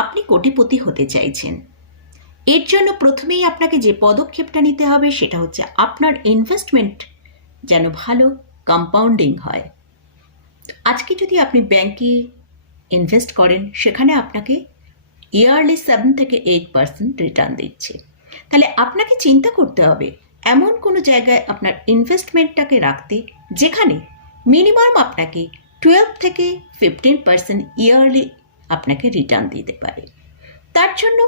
আপনি কোটিপতি হতে চাইছেন। এর জন্য প্রথমেই আপনাকে যে পদক্ষেপটা নিতে হবে সেটা হচ্ছে আপনার ইনভেস্টমেন্ট যেন ভালো কম্পাউন্ডিং হয়। আজকে যদি আপনি ব্যাংকে ইনভেস্ট করেন, সেখানে আপনাকে ইয়ারলি সেভেন থেকে এইট পার্সেন্ট রিটার্ন দিচ্ছে। তাহলে আপনাকে চিন্তা করতে হবে, এমন কোনো জায়গায় আপনার ইনভেস্টমেন্টটাকে রাখতে যেখানে মিনিমাম আপনাকে টুয়েলভ থেকে ফিফটিন পার্সেন্ট ইয়ারলি আপনাকে রিটার্ন দিতে পারে। তার জন্য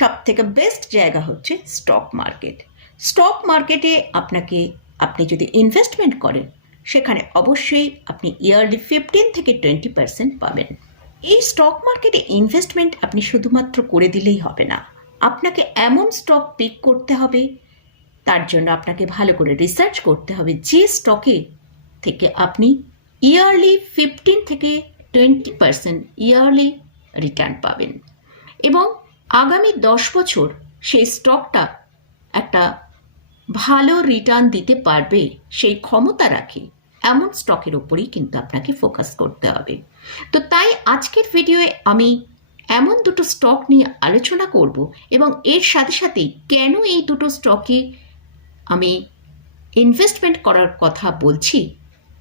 সব থেকে বেস্ট জায়গা হচ্ছে স্টক মার্কেট স্টক মার্কেটে আপনাকে, আপনি যদি ইনভেস্টমেন্ট করেন, সেখানে অবশ্যই আপনি ইয়ারলি ফিফটিন থেকে টোয়েন্টি পার্সেন্ট পাবেন। এই স্টক মার্কেটে ইনভেস্টমেন্ট আপনি শুধুমাত্র করে দিলেই হবে না। আপনাকে এমন স্টক পিক করতে হবে, তার জন্য আপনাকে ভালো করে রিসার্চ করতে হবে যে স্টকে থেকে আপনি ইয়ারলি ফিফটিন থেকে টোয়েন্টি পার্সেন্ট ইয়ারলি রিটার্ন পাবেন। এবং আগামী দশ বছর সেই স্টকটা একটা ভালো রিটার্ন দিতে পারবে সেই ক্ষমতা রাখে, এমন স্টকের উপরেই কিন্তু আপনাকে ফোকাস করতে হবে। তো তাই আজকের ভিডিওয়ে আমি এমন দুটো স্টক নিয়ে আলোচনা করব এবং এর সাথে সাথেই কেন এই দুটো স্টকে আমি ইনভেস্টমেন্ট করার কথা বলছি,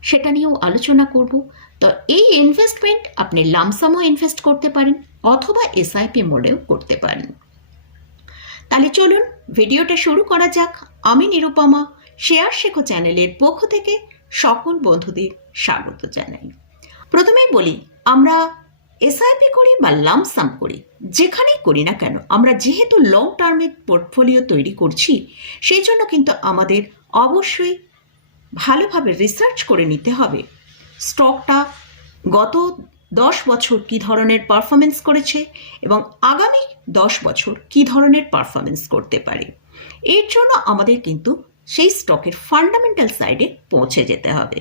সেটা নিয়েও আলোচনা করব। তো এই ইনভেস্টমেন্ট আপনি লামসামও ইনভেস্ট করতে পারেন অথবা এসআইপি মোডেও করতে পারেন। তাহলে চলুন ভিডিওটা শুরু করা যাক। আমি নিরুপমা, শেয়ার শেখো চ্যানেলের পক্ষ থেকে সকল বন্ধুদের স্বাগত জানাই। প্রথমেই বলি, আমরা এসআইপি করি বা লামসাম করি, যেখানেই করি না কেন, আমরা যেহেতু লং টার্মের পোর্টফোলিও তৈরি করছি, সেই জন্য কিন্তু আমাদের অবশ্যই ভালোভাবে রিসার্চ করে নিতে হবে। স্টকটা গত দশ বছর কী ধরনের পারফরমেন্স করেছে এবং আগামী দশ বছর কী ধরনের পারফরমেন্স করতে পারে? এর জন্য আমাদের কিন্তু সেই স্টকের ফান্ডামেন্টাল সাইডে পৌঁছে যেতে হবে।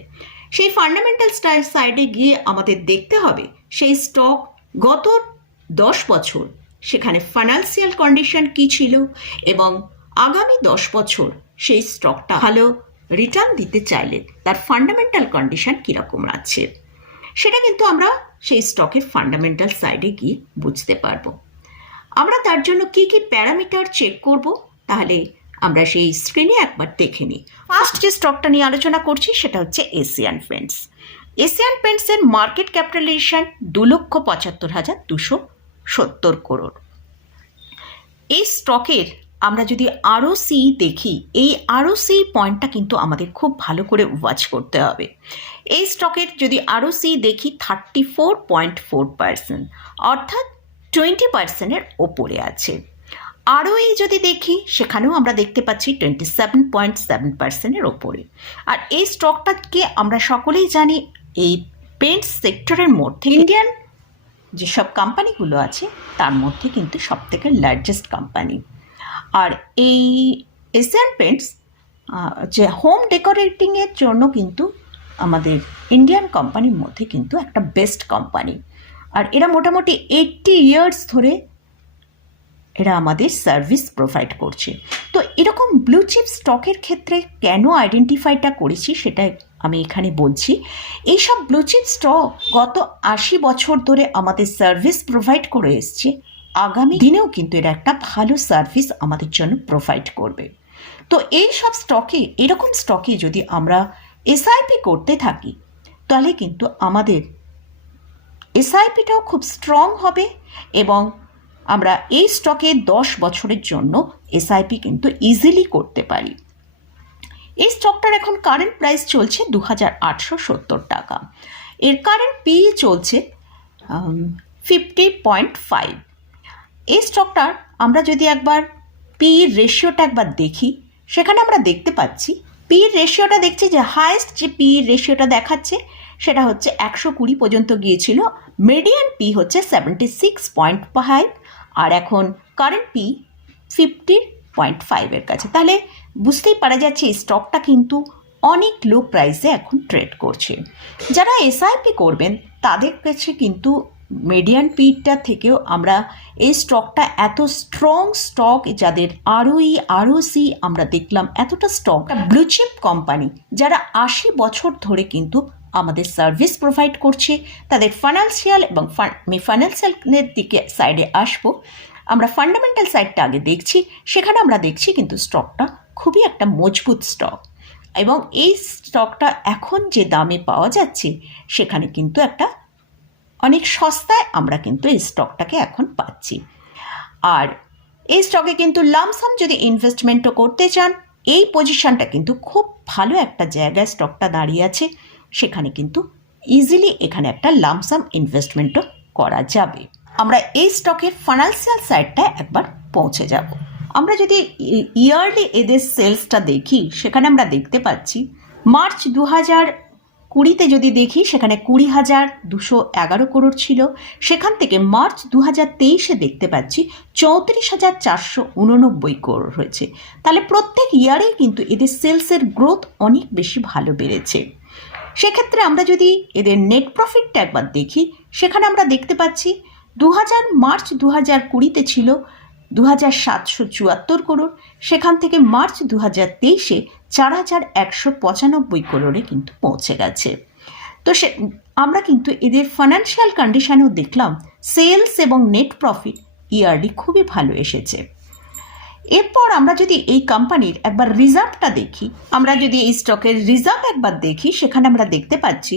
সেই ফান্ডামেন্টাল সাইডে গিয়ে আমাদের দেখতে হবে সেই স্টক গত দশ বছর সেখানে ফাইন্যান্সিয়াল কন্ডিশন কী ছিল এবং আগামী দশ বছর সেই স্টকটা ভালো রিটার্ন দিতে চাইলে তার ফান্ডামেন্টাল কন্ডিশন কীরকম আছে? সেটা কিন্তু আমরা সেই স্টকের ফান্ডামেন্টাল সাইডে গিয়ে বুঝতে পারব। আমরা তার জন্য কি কি প্যারামিটার চেক করব? তাহলে আমরা সেই স্ক্রিনে একবার দেখে নিই। ফার্স্ট যে স্টকটা নিয়ে আলোচনা করছি সেটা হচ্ছে এশিয়ান পেন্টস এশিয়ান পেন্টসের মার্কেট ক্যাপিটালাইজেশন দু লক্ষ পঁচাত্তর হাজার দুশো সত্তর করোড়। এই স্টকের আমরা যদি আরও সি দেখি, এই আরও সি পয়েন্টটা কিন্তু আমাদের খুব ভালো করে ওয়াচ করতে হবে। এই স্টকের যদি আরও সি দেখি thirty four point four percent অর্থাৎ টোয়েন্টি পার্সেন্টের ওপরে আছে। আরও এই যদি দেখি, সেখানেও আমরা দেখতে পাচ্ছি টোয়েন্টি সেভেন পয়েন্ট সেভেন পার্সেন্টের ওপরে। আর এই স্টকটাকে আমরা সকলেই জানি, এই পেন্ট সেক্টরের মধ্যে ইন্ডিয়ান যেসব কোম্পানিগুলো আছে, তার মধ্যে কিন্তু সবথেকে লার্জেস্ট কোম্পানি আর এই এশিয়ান পেন্টস যে হোম ডেকোরেটিংয়ের জন্য কিন্তু আমাদের ইন্ডিয়ান কোম্পানির মধ্যে কিন্তু একটা বেস্ট কোম্পানি আর এরা মোটামুটি এইটটি ইয়ার্স ধরে এরা আমাদের সার্ভিস প্রোভাইড করছে। তো এরকম ব্লু চিপ স্টকের ক্ষেত্রে কেন আইডেন্টিফাইটা করেছি সেটা আমি এখানে বলছি। এইসব ব্লু চিপ স্টক গত আশি বছর ধরে আমাদের সার্ভিস প্রোভাইড করে এসছে। আগামী দিনেও কিন্তু এরা একটা ভালো সার্ভিস আমাদের জন্য প্রোভাইড করবে। তো এই সব স্টকে এরকম স্টকে যদি আমরা এসআইপি করতে থাকি, তাহলে কিন্তু আমাদের এসআইপিটাও খুব স্ট্রং হবে এবং আমরা এই স্টকে দশ বছরের জন্য এসআইপি কিন্তু ইজিলি করতে পারি। এই স্টকটার এখন কারেন্ট প্রাইস চলছে দু হাজার আটশো সত্তর টাকা। এর কারেন্ট পি চলছে ফিফটি পয়েন্ট ফাইভ এই স্টকটার আমরা যদি একবার পি রেশিওটা একবার দেখি, সেখানে আমরা দেখতে পাচ্ছি পি রেশিওটা দেখছি যে হায়েস্ট যে পি রেশিওটা দেখাচ্ছে, সেটা হচ্ছে একশো কুড়ি পর্যন্ত গিয়েছিল। মিডিয়ান পি হচ্ছে সেভেন্টি সিক্স পয়েন্ট ফাইভ আর এখন কারেন্ট পি ফিফটি পয়েন্ট ফাইভের কাছে। তাহলে বুঝতেই পারা যাচ্ছে এই স্টকটা কিন্তু অনেক লো প্রাইসে এখন ট্রেড করছে। যারা এসআইপি করবেন, তাদের কাছে কিন্তু মিডিয়ান পিটা থেকেও আমরা এই স্টকটা এত স্ট্রং স্টক যাদের আরওই আরও সি আমরা দেখলাম, এতটা স্টক ব্লুচিপ কোম্পানি যারা আশি বছর ধরে কিন্তু আমাদের সার্ভিস প্রোভাইড করছে, তাদের ফাইন্যান্সিয়াল এবং আমি ফাইন্যান্সিয়ালের দিকে সাইডে আসব। আমরা ফান্ডামেন্টাল সাইডটা আগে দেখছি, সেখানে আমরা দেখছি কিন্তু স্টকটা খুবই একটা মজবুত স্টক এবং এই স্টকটা এখন যে দামে পাওয়া যাচ্ছে, সেখানে কিন্তু একটা অনেক সস্তায় আমরা কিন্তু এই স্টকটাকে এখন পাচ্ছি। আর এই স্টকে কিন্তু লামসাম যদি ইনভেস্টমেন্টও করতে চান, এই পজিশনটা কিন্তু খুব ভালো একটা জায়গায় স্টকটা দাঁড়িয়ে আছে। সেখানে কিন্তু ইজিলি এখানে একটা লামসাম ইনভেস্টমেন্টও করা যাবে। আমরা এই স্টকের ফাইন্যান্সিয়াল সাইডটা একবার পৌঁছে যাব। আমরা যদি ইয়ারলি এদের সেলসটা দেখি, সেখানে আমরা দেখতে পাচ্ছি, মার্চ দু হাজার কুড়িতে যদি দেখি, সেখানে কুড়ি হাজার দুশো এগারো করোড় ছিল। সেখান থেকে মার্চ দু হাজার তেইশে দেখতে পাচ্ছি, চৌত্রিশ হাজার চারশো উননব্বই করোড় হয়েছে। তাহলে প্রত্যেক ইয়ারেই কিন্তু এদের সেলসের গ্রোথ অনেক বেশি ভালো বেড়েছে। সেক্ষেত্রে আমরা যদি এদের নেট প্রফিটটা একবার দেখি, সেখানে আমরা দেখতে পাচ্ছি দু হাজার মার্চ দু হাজার কুড়িতে ছিল দু হাজার সাতশো চুয়াত্তর করোড়, সেখান থেকে মার্চ দু হাজার তেইশে চার হাজার একশো পঁচানব্বই করোড়ে কিন্তু পৌঁছে গেছে। তো সে, আমরা কিন্তু এদের ফাইন্যান্সিয়াল কন্ডিশানেও দেখলাম সেলস এবং নেট প্রফিট ইয়ারলি খুবই ভালো এসেছে। এরপর আমরা যদি এই কোম্পানির একবার রিজার্ভটা দেখি, আমরা যদি এই স্টকের রিজার্ভ একবার দেখি, সেখানে আমরা দেখতে পাচ্ছি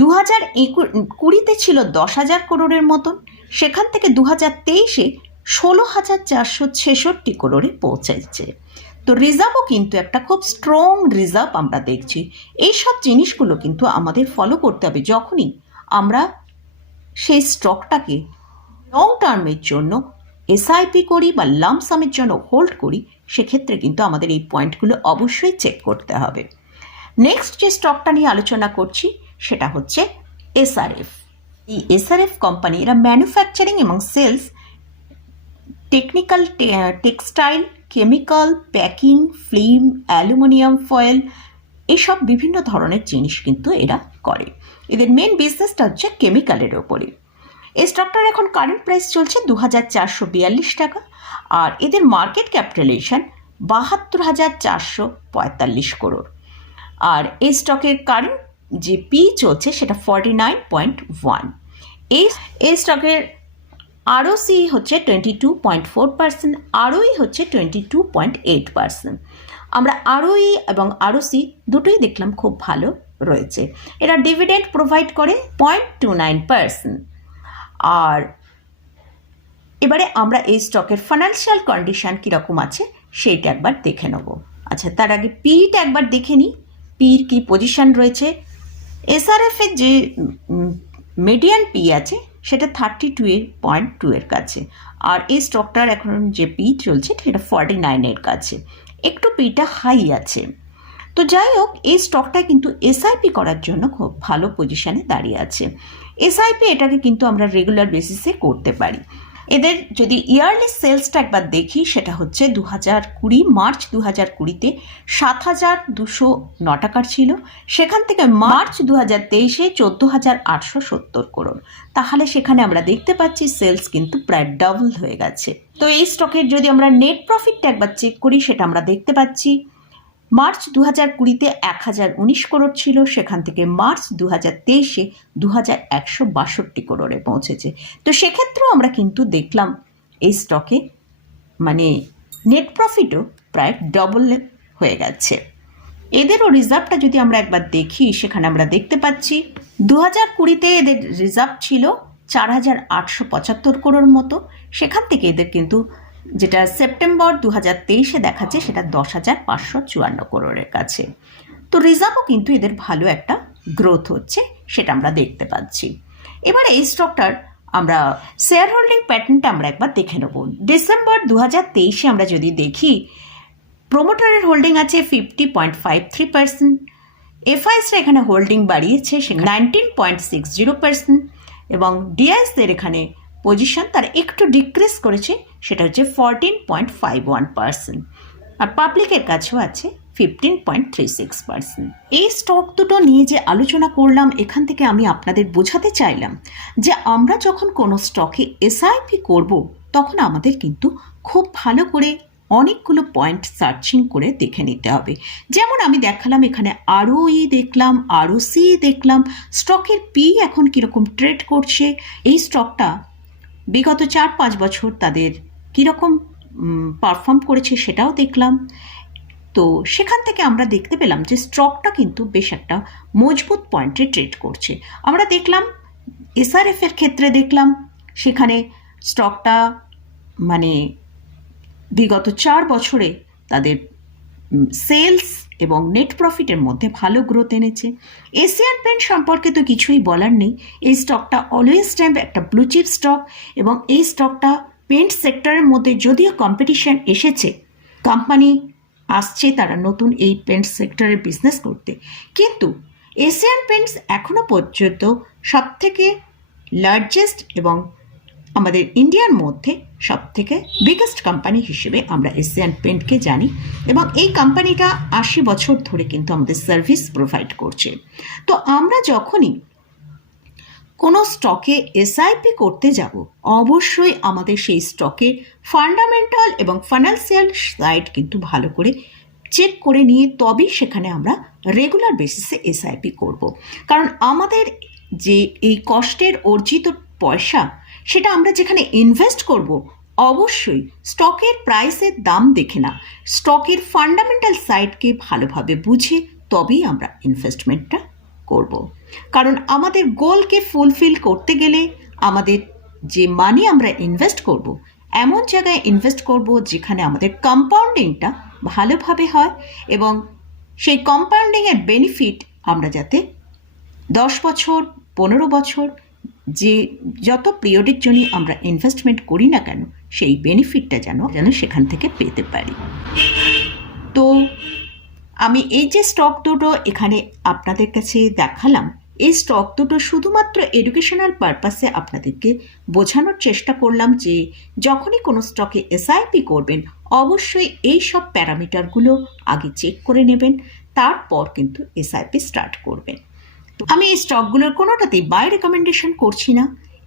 দু হাজার কুড়িতে ছিল দশ হাজার করোড়ের মতন, সেখান থেকে দু হাজার তেইশে ষোলো হাজার চারশো ছেষট্টি করোড়ে পৌঁছাইছে। তো রিজার্ভও কিন্তু একটা খুব স্ট্রং রিজার্ভ আমরা দেখছি। এই সব জিনিসগুলো কিন্তু আমাদের ফলো করতে হবে যখনই আমরা সেই স্টকটাকে লং টার্মের জন্য এসআইপি করি বা লামসামের জন্য হোল্ড করি, সেক্ষেত্রে কিন্তু আমাদের এই পয়েন্টগুলো অবশ্যই চেক করতে হবে। নেক্সট যে স্টকটা নিয়ে আলোচনা করছি, সেটা হচ্ছে এসআরএফ এই এসআরএফ কোম্পানি এরা ম্যানুফ্যাকচারিং এবং sales technical textile chemical packing film aluminium foil এসব বিভিন্ন ধরনের জিনিস কিন্তু এরা করে। এদের মেন বিজনেসটা হচ্ছে কেমিক্যালের ওপরে। এই স্টকটার এখন কারেন্ট প্রাইস চলছে দু হাজার চারশো বিয়াল্লিশ টাকা আর এদের মার্কেট ক্যাপিটালেশন বাহাত্তর হাজার চারশো পঁয়তাল্লিশ করোড় আর এই স্টকের কারেন্ট যে পি চলছে সেটা ফর্টি নাইন পয়েন্ট ওয়ান এই এই স্টকের আরওসি হচ্ছে twenty two point four percent ROE হচ্ছে twenty two point eight percent আমরা আরওই এবং আরওসি দুটোই দেখলাম খুব ভালো রয়েছে। এরা ডিভিডেন্ড প্রোভাইড করে পয়েন্ট টু নাইন পার্সেন্ট আর এবারে আমরা এই স্টকের ফাইন্যান্সিয়াল কন্ডিশন কীরকম আছে সেইটা একবার দেখে নেব। আচ্ছা তার আগে পিটা একবার দেখে নিই। পির কী পজিশন রয়েছে? এসআরএফের যে মিডিয়ান পি আছে সেটা থার্টি টু এর পয়েন্ট টু এর কাছে। আর এই স্টকটার এখন যে পি চলছে সেটা ফর্টি নাইনের কাছে। একটু পিটা হাই আছে। তো যাই হোক, এই স্টকটা কিন্তু এসআইপি করার জন্য খুব ভালো পজিশানে দাঁড়িয়ে আছে। এসআইপি এটাকে কিন্তু আমরা রেগুলার বেসিসে করতে পারি। এদের যদি ইয়ারলি সেলসটা একবার দেখি, সেটা হচ্ছে দু হাজার কুড়ি, মার্চ দু হাজার কুড়িতে সাত হাজার দুশো ন টাকার ছিল। সেখান থেকে মার্চ দু হাজার তেইশে চোদ্দ হাজার আটশো সত্তর করোড় তাহলে সেখানে আমরা দেখতে পাচ্ছি সেলস কিন্তু প্রায় ডাবল হয়ে গেছে। তো এই স্টকের যদি আমরা নেট প্রফিটটা একবার চেক করি, সেটা আমরা দেখতে পাচ্ছি মার্চ দু হাজার কুড়িতে এক হাজার উনিশ করোড় ছিল, সেখান থেকে মার্চ দু হাজার তেইশে দু হাজার একশো বাষট্টি করোড়ে পৌঁছেছে। তো সেক্ষেত্রেও আমরা কিন্তু দেখলাম এই স্টকে মানে নেট প্রফিটও প্রায় ডবল হয়ে গেছে। এদেরও রিজার্ভটা যদি আমরা একবার দেখি, সেখানে আমরা দেখতে পাচ্ছি দু হাজার কুড়িতে এদের রিজার্ভ ছিল চার হাজার আটশো পঁচাত্তর করোড় মতো, সেখান থেকে এদের কিন্তু যেটা সেপ্টেম্বর দু হাজার তেইশে দেখাচ্ছে, সেটা দশ হাজার পাঁচশো চুয়ান্ন করোড়ের কাছে। তো রিজার্ভও কিন্তু এদের ভালো একটা গ্রোথ হচ্ছে, সেটা আমরা দেখতে পাচ্ছি। এবার এই স্টকটার আমরা শেয়ার হোল্ডিং প্যাটার্নটা আমরা একবার দেখে নেব। ডিসেম্বর দু হাজার তেইশে আমরা যদি দেখি প্রোমোটারের হোল্ডিং আছে fifty point five three percent এফআইসরা এখানে হোল্ডিং বাড়িয়েছে সে nineteen point six zero percent, এবং ডিআইএসদের এখানে পজিশন তার একটু ডিক্রিজ করেছে, সেটা হচ্ছে fourteen point five one percent আর পাবলিকের কাছেও আছে fifteen point three six percent এই স্টক দুটো নিয়ে যে আলোচনা করলাম, এখান থেকে আমি আপনাদের বোঝাতে চাইলাম যে আমরা যখন কোনো স্টকে এসআইপি করব, তখন আমাদের কিন্তু খুব ভালো করে অনেকগুলো পয়েন্ট সার্চিং করে দেখে নিতে হবে। যেমন আমি দেখালাম, এখানে আরও ই দেখলাম আরও সি দেখলাম স্টকের পি এখন কীরকম ট্রেড করছে, এই স্টকটা বিগত চার পাঁচ বছর তাদের কীরকম পারফর্ম করেছে সেটাও দেখলাম। তো সেখান থেকে আমরা দেখতে পেলাম যে স্টকটা কিন্তু বেশ একটা মজবুত পয়েন্টে ট্রেড করছে। আমরা দেখলাম এসআরএফ এর ক্ষেত্রে দেখলাম, সেখানে স্টকটা মানে বিগত চার বছরে তাদের সেলস এবং নেট প্রফিটের মধ্যে ভালো গ্রোথ এনেছে। এশিয়ান পেন্ট সম্পর্কে তো কিছুই বলার নেই। এই স্টকটা অলওয়েজ টাইম একটা ব্লু চিপ স্টক এবং এই স্টকটা পেন্ট সেক্টরের মধ্যে যদিও কম্পিটিশন এসেছে কোম্পানি আসছে তারা নতুন এই পেন্ট সেক্টরের বিজনেস করতে। কিন্তু এশিয়ান পেন্টস এখনও পর্যন্ত সবথেকে লার্জেস্ট এবং আমাদের ইন্ডিয়ার মধ্যে সবথেকে বিগেস্ট কোম্পানি হিসেবে আমরা এশিয়ান পেন্টকে জানি এবং এই কোম্পানিটা আশি বছর ধরে কিন্তু আমাদের সার্ভিস প্রোভাইড করছে। তো আমরা যখনই কোনো স্টকে এসআইপি করতে যাব, অবশ্যই আমাদের সেই স্টকে ফান্ডামেন্টাল এবং ফাইন্যান্সিয়াল সাইড কিন্তু ভালো করে চেক করে নিয়ে তবেই সেখানে আমরা রেগুলার বেসিসে এসআইপি করব। কারণ আমাদের যে এই কষ্টের অর্জিত পয়সা সেটা আমরা যেখানে ইনভেস্ট করব, অবশ্যই স্টকের প্রাইসের দাম দেখে না। স্টকের ফান্ডামেন্টাল সাইডকে ভালোভাবে বুঝে তবেই আমরা ইনভেস্টমেন্টটা করব। কারণ আমাদের গোলকে ফুলফিল করতে গেলে আমাদের যে মানি আমরা ইনভেস্ট করব, এমন জায়গায় ইনভেস্ট করব যেখানে আমাদের কম্পাউন্ডিংটা ভালোভাবে হয় এবং সেই কম্পাউন্ডিংয়ের বেনিফিট আমরা যাতে দশ বছর, পনেরো বছর যে যত পিরিয়ডের জন্য আমরা ইনভেস্টমেন্ট করি না কেন, সেই বেনিফিটটা যেন যেন সেখান থেকে পেতে পারি। তো আমি এই যে স্টক দুটো এখানে আপনাদের কাছে দেখালাম, এই স্টক দুটো শুধুমাত্র এডুকেশনাল পারপাসে আপনাদেরকে বোঝানোর চেষ্টা করলাম যে, যখনই কোনো স্টকে এসআইপি করবেন, অবশ্যই এই সব প্যারামিটারগুলো আগে চেক করে নেবেন, তারপর কিন্তু এসআইপি স্টার্ট করবেন। আমি এই স্টকগুলোর কোনোটাতেই বাই রেকমেন্ডেশন করছি না।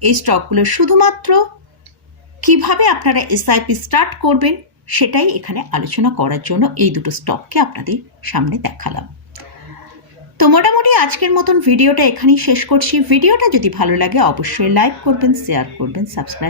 এই স্টকগুলো শুধুমাত্র কীভাবে আপনারা এসআইপি স্টার্ট করবেন, সেটাই এখানে আলোচনা করার জন্য এই দুটো স্টককে আপনাদের সামনে দেখালাম। তো মোটামুটি আজকের মতন ভিডিওটা এখানেই শেষ করছি। ভিডিওটা যদি ভালো লাগে, অবশ্যই লাইক করবেন শেয়ার করবেন সাবস্ক্রাইব